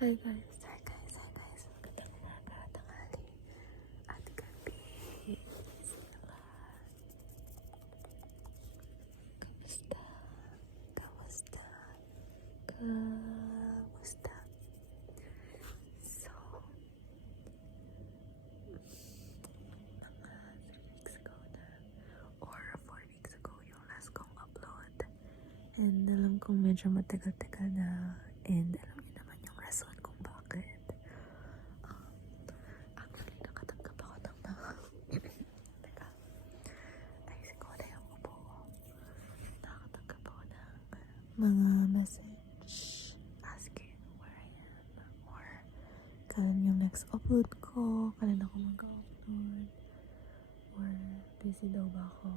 Hi guys. Magandang umaga, tanghali, at gabi sa lahat. Kamusta? Kamusta? Kamusta? So, mga 3 weeks ago na, or 4 weeks ago yung last kong upload. And alam kong medyo matagal-tagal na, and alam niyo naman yung rason kung bakit. Actually, nakatanggap ako ng mga teka, ayusin ko na yung upo ko. Nakatanggap ako ng mga message asking where I am, or kailan yung next upload ko, kailan ako mag-upload, or busy daw ba ako.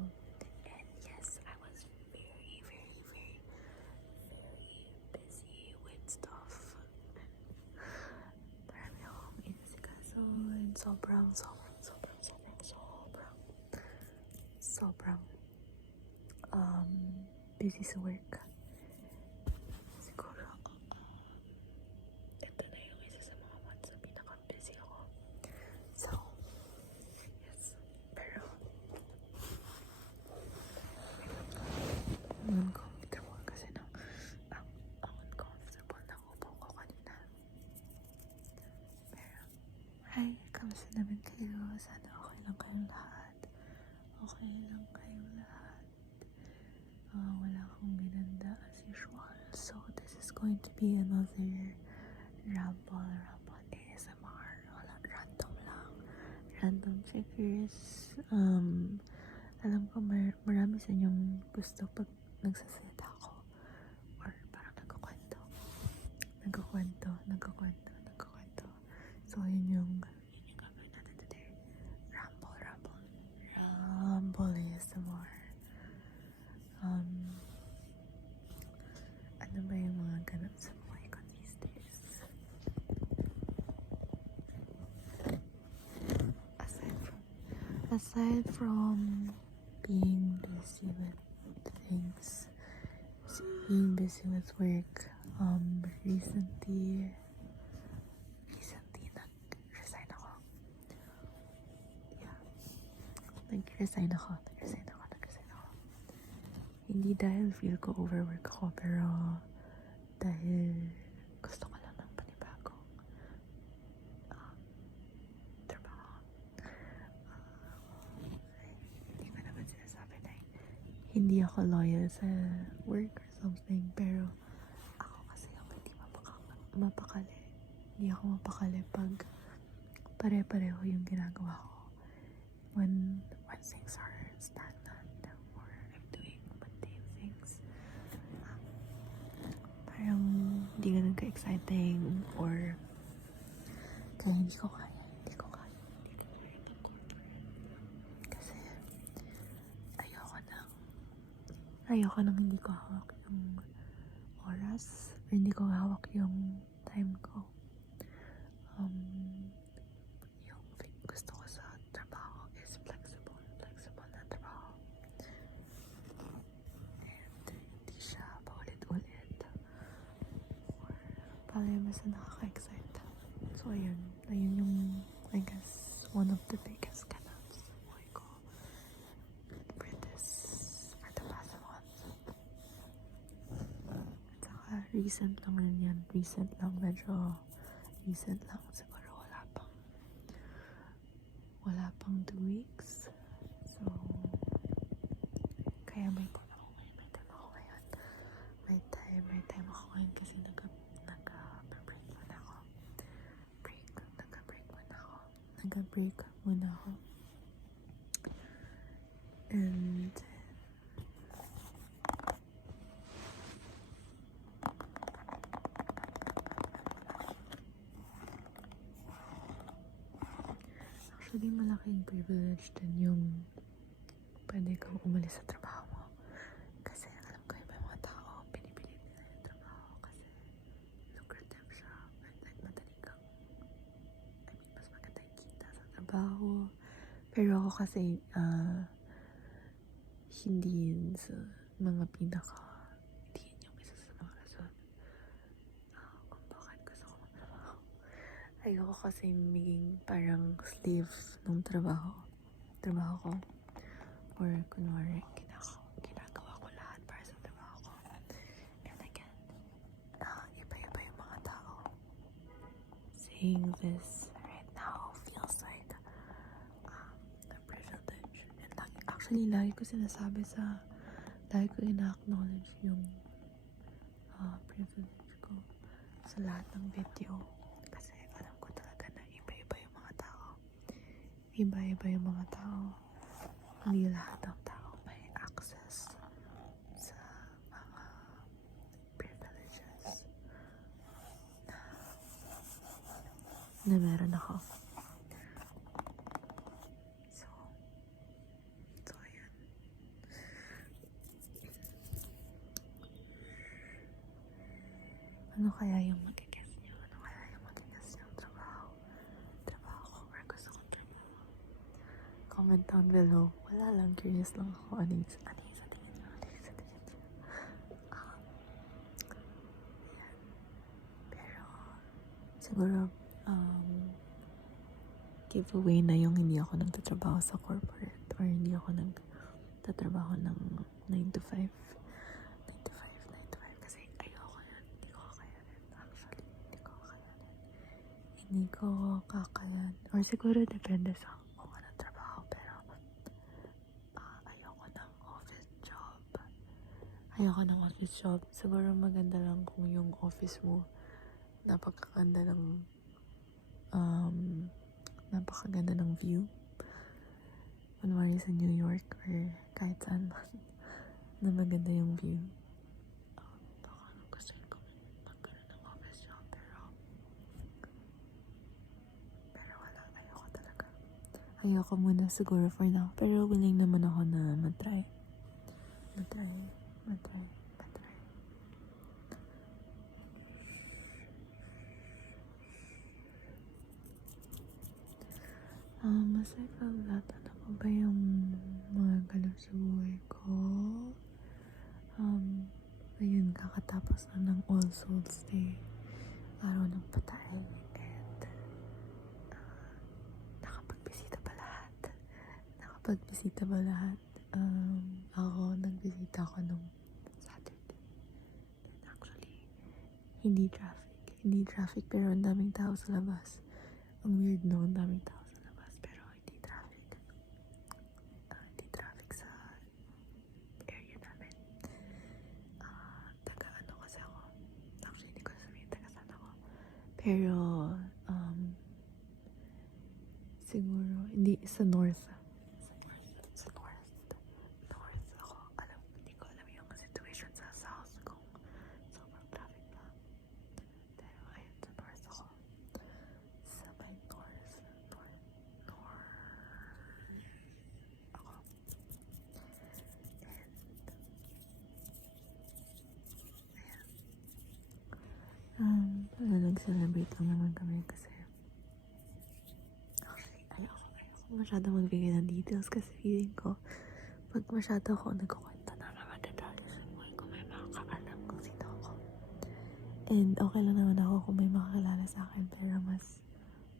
And yes, I was very busy with stuff. Marami akong inasikaso and sobrang busy sa work. Siguro ito na yung isa sa mga months na pinaka-busy ako. So, yes. Pero uncomfortable kasi ang uncomfortable ng upo ko kanina. Pero, hi, kamusta naman kayo? Sana okay lang kayong lahat. Okay lang kayong lahat. Wala akong ginanda as usual. So, this is going to be another ramble ASMR. Wala, random lang. Random checkers. Alam ko marami sa inyong gusto pag nagsasalita ako. Or parang nagkukwento. So, yun yung gagawin natin today. Ramble ASMR. Ano ba yung mga ganap sa buhay ko these days? Aside from being busy with things, being busy with work, recently nag-resign ako. Yeah. Nag-resign ako. Hindi dahil feel ko overwork ako, pero dahil gusto ko lang ng panibagong trabaho. Hindi ko naman sinasabi na hindi ako loyal sa work or something, pero ako kasi ako hindi mapakali. Hindi ako mapakali pag pare-pareho yung ginagawa ko. When things are stagnant or I'm doing mundane things, parang hindi ganun ka-exciting, or kaya hindi ko kaya ng corporate. Kasi ayoko nang hindi ko hawak yung oras, or hindi ko hawak yung time ko. Yung gusto ko sa trabaho is flexible na trabaho. And hindi siya paulit-ulit. Or palay mas nakaka-excite. So ayun yung, I guess, one of the biggest ganap sa buhay ko for the past month. At saka recent lang siguro wala pang 2 weeks. So kaya may time ako ngayon. May time ako ngayon kasi nag-break muna ako. And actually malaking privilege din yung pwede kang umalis sa trabaho mo. Kasi alam ko yung mga tao, pinipilit nila yung trabaho kasi lucrative siya. Like madali kang, mas maganda yung kita sa trabaho. Pero ako kasi, hindi yun sa mga hindi yun yung isa sa mga rason kung bakit gusto ko magtrabaho Ayoko kasi maging parang slave ng trabaho ko. Or kunwari, ginagawa ko lahat para sa trabaho ko. And again, iba-iba yung mga tao. Saying this right now feels like a privilege. And actually, lagi ko ina-acknowledge yung privilege ko sa lahat ng video. Kasi alam ko talaga na iba-iba yung mga tao. Iba-iba yung mga tao. Hindi lahat ng tao may access sa mga privileges na meron ako. So ayan. Ano kaya yung mag-guess nyo? Ano kaya yung mag-guess nyo? Trabaho ko or gusto kong trabaho? Comment down below. Wala lang, curious lang ako. Ano yung sa tingin nyo? Ayan. Pero, siguro, giveaway na yung hindi ako nagtatrabaho sa corporate or hindi ako nagtatrabaho ng 9 to 5 kasi ayoko yan. Hindi ko kakayanin. Actually, hindi ko kakayanin. Or siguro depende sa kung anong trabaho, pero ayoko ng office job. Siguro maganda lang kung yung office mo napakaganda ng view. Kunwari sa New York or kahit saan man na maganda yung view. Baka gusto ko magkaroon ng office job, pero wala, ayoko talaga. Ayoko muna siguro for now, pero willing naman ako na matry. Aside from that, ano pa ba yung mga ganap sa buhay ko? Ayun, kakatapos na ng All Souls Day, araw ng patay, and nakapagbisita pa lahat. Nagbisita ako nung Saturday. And actually, hindi traffic, pero ang daming tao sa labas. Ang weird, no? Ang daming tao sa labas, pero hindi traffic. Hindi traffic sa area namin. Taga-ano kasi ako. Actually, hindi ko sabihin taga-saan ako. Pero, siguro, hindi, sa north ako. Hindi ko alam yung situation sa south kung sobrang traffic pa. Pero, ayun, sa north ako. Sa may north ako. Nag-celebrate lang naman kami kasi actually, ayoko masyado magbigay ng details kasi feeling ko pag masyado ako nagkukwenta na detalye sa buhay ko, may makakaalam kung sino ako. And okay lang naman ako kung may makakilala sa akin, pero mas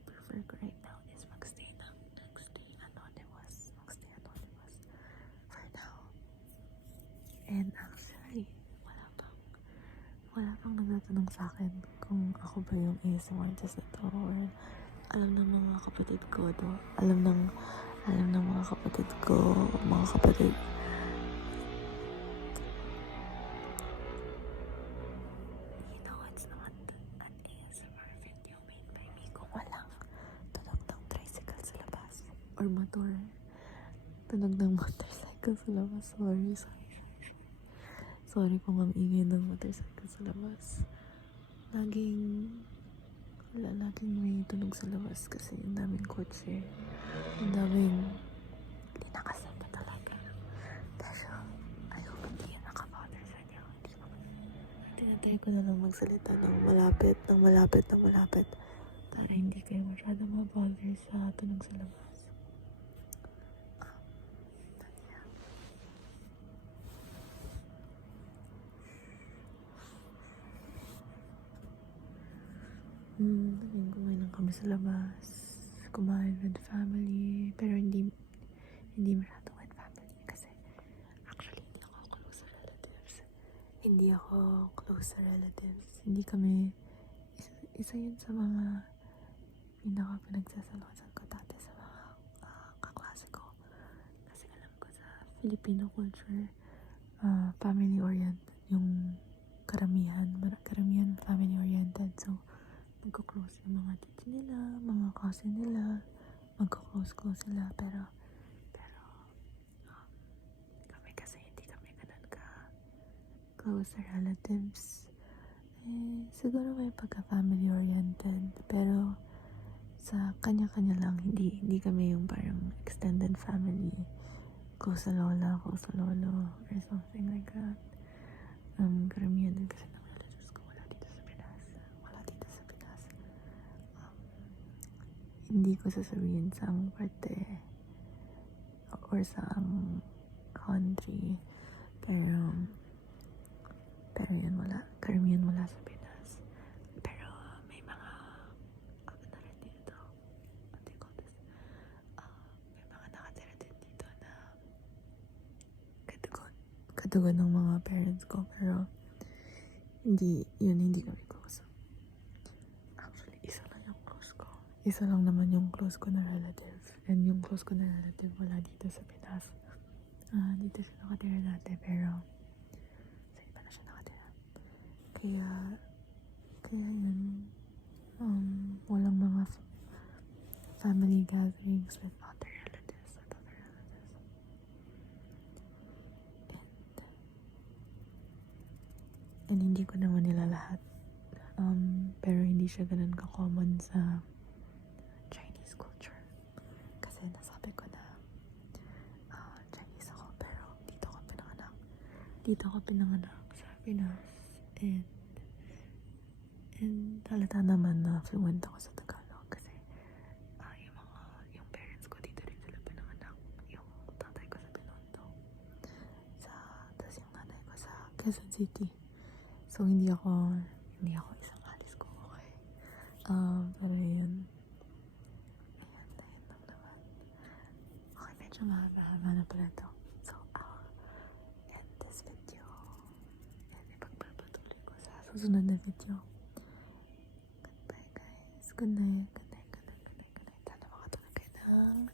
prefer ko right now is magstay anonymous for now. And actually, wala pang nagtatanong sa akin kung ako ba yung ASMR artist na to, or alam ng mga kapatid ko to. Alam ng mga kapatid ko, you know, it's not an ASMR video made by me kung walang tunog ng tricycle sa labas or motor. Tunog ng motorcycle sa labas. Sorry kung ang ingay ng motorcycle sa labas. Laging may tunog sa labas kasi ang daming kotse. Ang daming linakasan pa talaga. Pero, I hope hindi yan nakabother sa inyo. Tinatry ko na lang magsalita ng malapit para hindi kayo masyadong mabother sa tunog sa labas. Tingin ko may kami sa labas, kumain with family, pero hindi masyadong with family kasi actually hindi ako close sa relatives. Hindi kami, isa yun sa mga pinaka pinagsasalosan ko dati sa mga kaklase ko. Kasi alam ko sa Filipino culture, family-oriented yung karamihan family-oriented. So, magko-close yung mga tito nila, mga cousin nila, magko-close sila. Pero, kami kasi hindi kami ganun ka-close sa relatives. Siguro may pagka-family-oriented, pero sa kanya-kanya lang, hindi kami yung parang extended family, close sa lola, close sa lolo, or something like that. Karamihan din kasi ng relatives ko wala dito sa Pinas. Hindi ko sasabihin saang parte or saang country, pero yan wala. Karamihan wala sa Pinas. Pero may mga na rin dito. What do you call this? May mga nakatira din dito na katugon ng mga parents ko, pero hindi kami close. Actually, isa lang yung close ko. Isa lang naman yung close ko na relative. And yung close ko na relative wala dito sa Pinas. Dito siya nakatira dati, pero sa iba na siya nakatira. Kaya yun, walang mga family gatherings with other relatives. And hindi ko naman nila lahat. Pero hindi siya ganun ka-common sa Chinese culture. Kasi nasabi ko na Chinese ako, pero dito ako pinanganak sa Pinas. And halata naman na fluent ako sa Tagalog kasi yung parents ko dito rin sila pinanganak. Yung tatay ko sa Binondo. Tapos yung nanay ko sa Quezon City. So hindi ako isang alis ko, okay. Pero yun. Ayan lang naman. Okay, medyo mahaba na pala ito. So, I'll end this video. And ipagpapatuloy ko sa susunod na video. Goodbye guys. Good night. Sana makatulog kayo ng